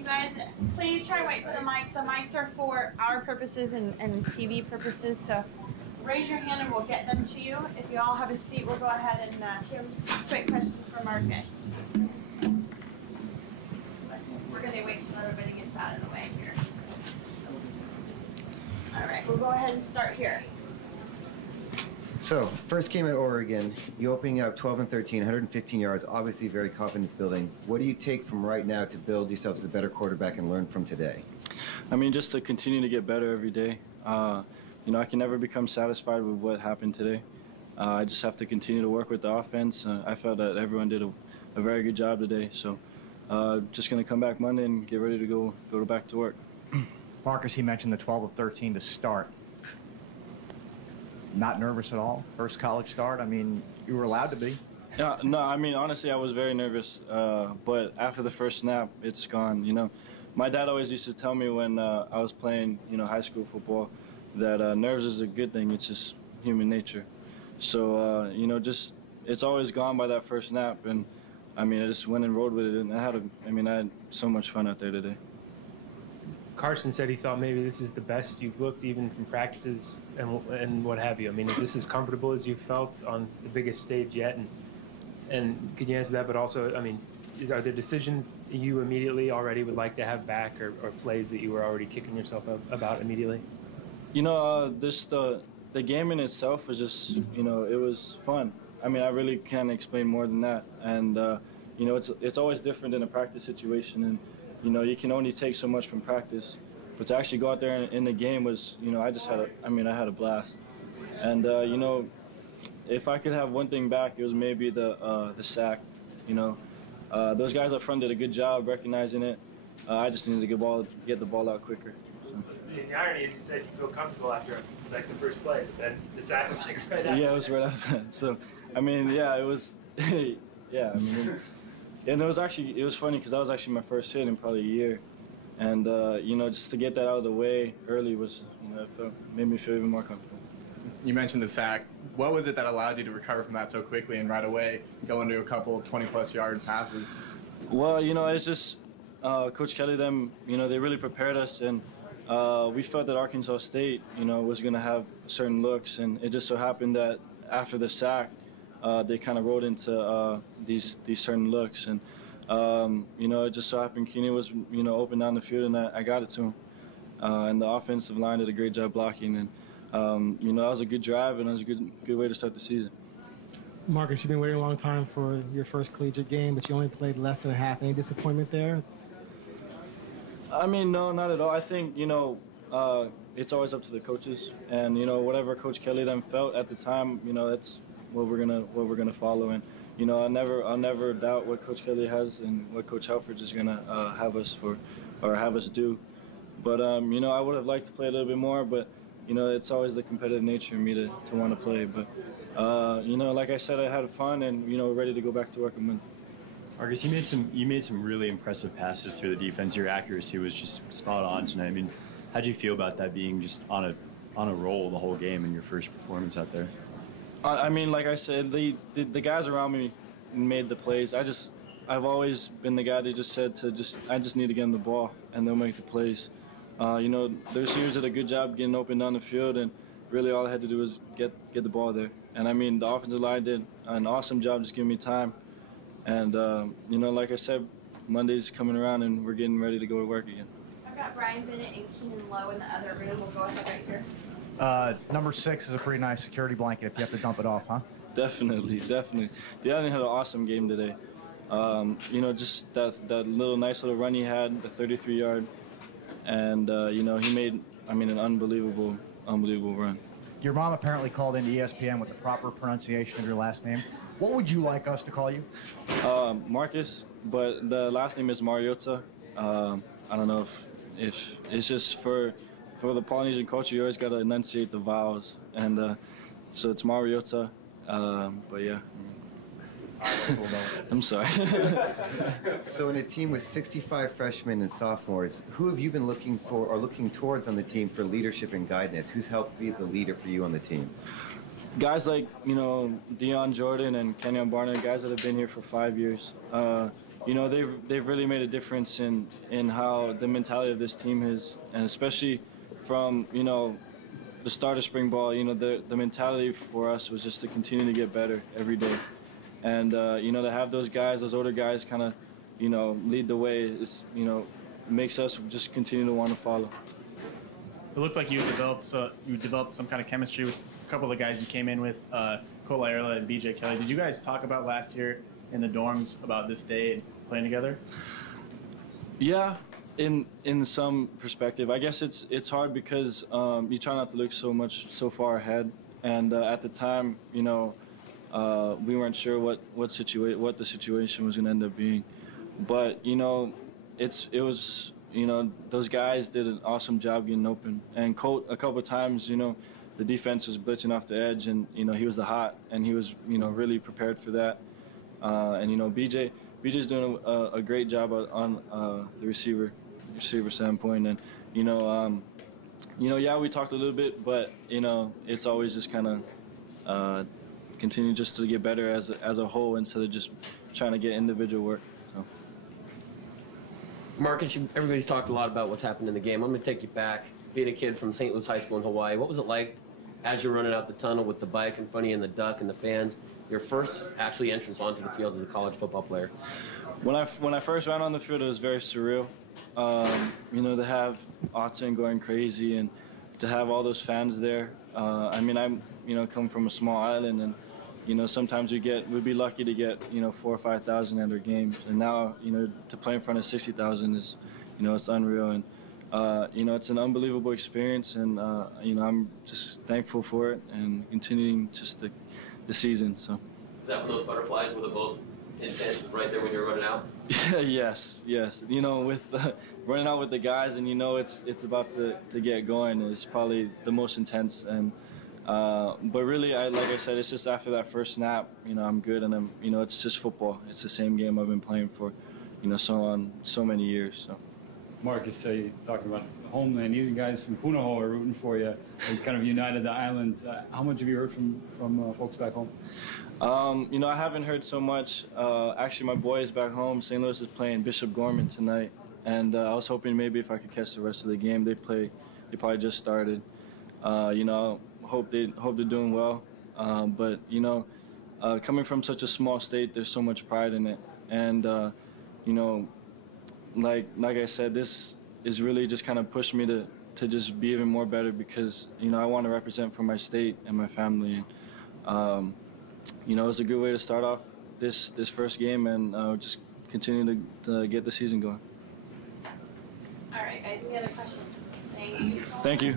You guys, please try to wait for the mics. The mics are for our purposes and TV purposes, so raise your hand and we'll get them to you. If you all have a seat, we'll go ahead and quick questions for Marcus. We're going to wait till everybody gets out of the way here. All right, we'll go ahead and start here. So, first game at Oregon, you opening up 12 and 13, 115 yards, obviously very confidence building. What do you take from right now to build yourself as a better quarterback and learn from today? I mean, just to continue to get better every day. You know, I can never become satisfied with what happened today. I just have to continue to work with the offense. I felt that everyone did a very good job today. So, just going to come back Monday and get ready to go back to work. Marcus, he mentioned the 12 of 13 to start. Not nervous at all? First college start? I mean, you were allowed to be. Yeah, no, I mean, honestly, I was very nervous. But after the first snap, it's gone. You know, my dad always used to tell me when I was playing, you know, high school football, that nerves is a good thing. It's just human nature. So, you know, just it's always gone by that first snap. And I mean, I just went and rode with it, and I had so much fun out there today. Carson said he thought maybe this is the best you've looked even from practices and what have you. I mean, is this as comfortable as you felt on the biggest stage yet? And could you answer that? But also, I mean, are there decisions you immediately already would like to have back, or plays that you were already kicking yourself up about immediately? You know, the game in itself was just, you know, it was fun. I mean, I really can't explain more than that. And you know, it's always different in a practice situation, and you know, you can only take so much from practice, but to actually go out there in the game was, you know, I had a blast. And, you know, if I could have one thing back, it was maybe the sack. You know, those guys up front did a good job recognizing it. I just needed to get the ball out quicker. So. The irony is you said you feel comfortable after, like, the first play, but then the sack was, like, right after. Yeah, it was right after that. So, I mean, yeah, it was, yeah, I mean, and it was funny because that was actually my first hit in probably a year. And, you know, just to get that out of the way early was, you know, made me feel even more comfortable. You mentioned the sack. What was it that allowed you to recover from that so quickly and right away go into a couple 20-plus yard passes? Well, you know, it's just Coach Kelly, them, you know, they really prepared us. And we felt that Arkansas State, you know, was going to have certain looks. And it just so happened that after the sack, they kind of rolled into these certain looks, and you know, it just so happened Keeney was, you know, open down the field, and I got it to him. And the offensive line did a great job blocking, and you know, that was a good drive, and it was a good way to start the season. Marcus, you've been waiting a long time for your first collegiate game, but you only played less than half. Any disappointment there? I mean, no, not at all. I think, you know, it's always up to the coaches, and you know, whatever Coach Kelly them felt at the time, you know, that's what we're gonna follow. And you know, I'll never doubt what Coach Kelly has and what Coach Halford is gonna have us do. But you know, I would have liked to play a little bit more, but you know, it's always the competitive nature in me to want to play. But you know, like I said, I had fun, and you know, ready to go back to work and win. Marcus, you made some really impressive passes through the defense. Your accuracy was just spot on tonight. I mean, how'd you feel about that being just on a roll the whole game in your first performance out there? I mean, like I said, the guys around me made the plays. I've always been the guy that just said I just need to get them the ball, and they'll make the plays. You know, the receivers did a good job getting open down the field, and really all I had to do was get the ball there. And I mean, the offensive line did an awesome job just giving me time. And you know, like I said, Monday's coming around, and we're getting ready to go to work again. I've got Brian Bennett and Keenan Lowe in the other room. We'll go ahead right here. Number 6 is a pretty nice security blanket if you have to dump it off, huh? Definitely. The other had an awesome game today. You know, just that nice little run he had, the 33-yard, and you know, he made, I mean, an unbelievable run. Your mom apparently called into ESPN with the proper pronunciation of your last name. What would you like us to call you? Marcus, but the last name is Mariota. I don't know if it's just for the Polynesian culture, you always got to enunciate the vowels, and so it's Mariota, but yeah. I'm sorry. So in a team with 65 freshmen and sophomores, who have you been looking for or looking towards on the team for leadership and guidance? Who's helped be the leader for you on the team? Guys like, you know, Deion Jordan and Kenyon Barnett, guys that have been here for 5 years. you know, they've really made a difference in how the mentality of this team is, and especially from, you know, the start of spring ball. You know, the mentality for us was just to continue to get better every day, and you know, to have those guys, those older guys, kind of, you know, lead the way is, you know, makes us just continue to want to follow. It looked like you developed some kind of chemistry with a couple of the guys you came in with, Cole Ireland and BJ Kelly. Did you guys talk about last year in the dorms about this day and playing together? Yeah, in some perspective. I guess it's hard because you try not to look so far ahead, and at the time, you know, we weren't sure what the situation was going to end up being, but you know, it was, you know, those guys did an awesome job getting open, and Colt a couple of times, you know, the defense was blitzing off the edge, and you know, he was the hot, and he was, you know, really prepared for that, and you know, BJ's doing a great job on the receiver standpoint, and you know, yeah, we talked a little bit, but you know, it's always just kind of continue just to get better as a whole instead of just trying to get individual work. So. Marcus, everybody's talked a lot about what's happened in the game. I'm going to take you back. Being a kid from St. Louis High School in Hawaii, what was it like as you're running out the tunnel with the bike in front of you and the duck and the fans? Your first actually entrance onto the field as a college football player. When I first ran on the field, it was very surreal. You know, to have Autzen going crazy and to have all those fans there. I mean, I'm, you know, come from a small island, and you know, sometimes we'd be lucky to get, you know, 4,000 or 5,000 at our games, and now, you know, to play in front of 60,000 is, you know, it's unreal, and you know, it's an unbelievable experience, and you know, I'm just thankful for it and continuing just the season. So. Is that when those butterflies were the most intense? Right there when you're running out? Yes. You know, with running out with the guys, and you know, it's about to get going is probably the most intense, and. But really, like I said, it's just after that first snap, you know, I'm good, and you know, it's just football. It's the same game I've been playing for, you know, so many years. So. Marcus, talking about homeland, you guys from Punahou are rooting for you. And kind of united the islands. How much have you heard from folks back home? You know, I haven't heard so much. Actually, my boys back home, St. Louis is playing Bishop Gorman tonight, and I was hoping maybe if I could catch the rest of the game. They probably just started. You know. Hope they're doing well, but you know, coming from such a small state, there's so much pride in it, and you know, like I said, this is really just kind of pushed me to just be even more better, because you know, I want to represent for my state and my family, and you know, it's a good way to start off this first game, and just continue to get the season going. All right, guys, any other questions? Thank you so much. Thank you.